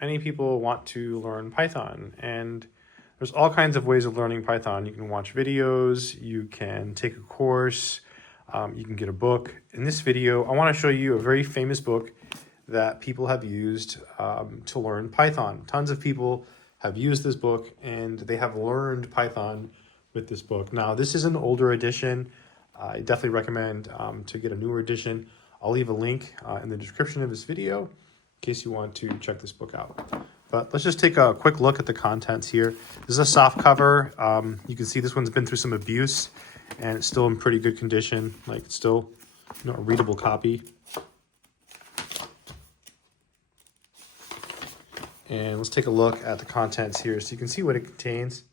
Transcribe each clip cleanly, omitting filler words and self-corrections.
many people want to learn Python, and there's all kinds of ways of learning Python. You can watch videos, you can take a course, you can get a book. In this video, I want to show you a very famous book that people have used to learn Python. Tons of people have used this book and they have learned Python with this book. Now, this is an older edition. I definitely recommend to get a newer edition. I'll leave a link in the description of this video in case you want to check this book out. But let's just take a quick look at the contents here. This is a soft cover. You can see this one's been through some abuse and it's still in pretty good condition. Like it's still, a readable copy. And let's take a look at the contents here so you can see what it contains.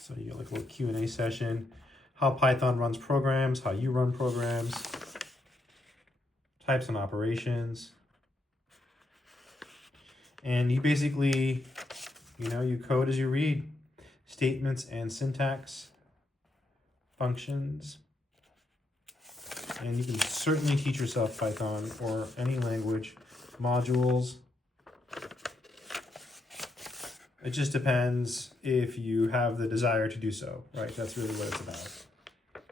So you got like a little Q&A session, how Python runs programs, how you run programs, types and operations. And you basically, you code as you read. Statements and syntax, functions. And you can certainly teach yourself Python or any language, modules. It just depends if you have the desire to do so, right? That's really what it's about.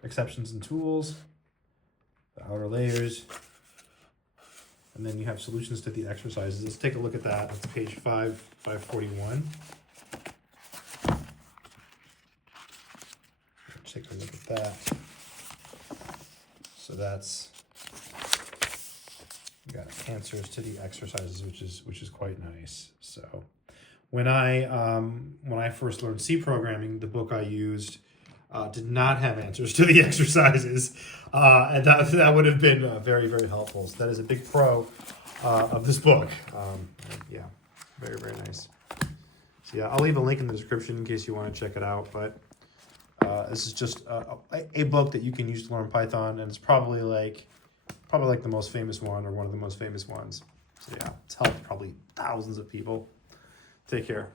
Exceptions and tools, the outer layers, and then you have solutions to the exercises. Let's take a look at that. That's page 541. Let's take a look at that. So that's, we got answers to the exercises, which is quite nice. So when I first learned C programming, the book I used did not have answers to the exercises, and that would have been very, very helpful. So that is a big pro of this book. Yeah, very, very nice. So yeah, I'll leave a link in the description in case you want to check it out. But this is just a book that you can use to learn Python, and it's probably like the most famous one or one of the most famous ones. So yeah, it's helped probably thousands of people. Take care.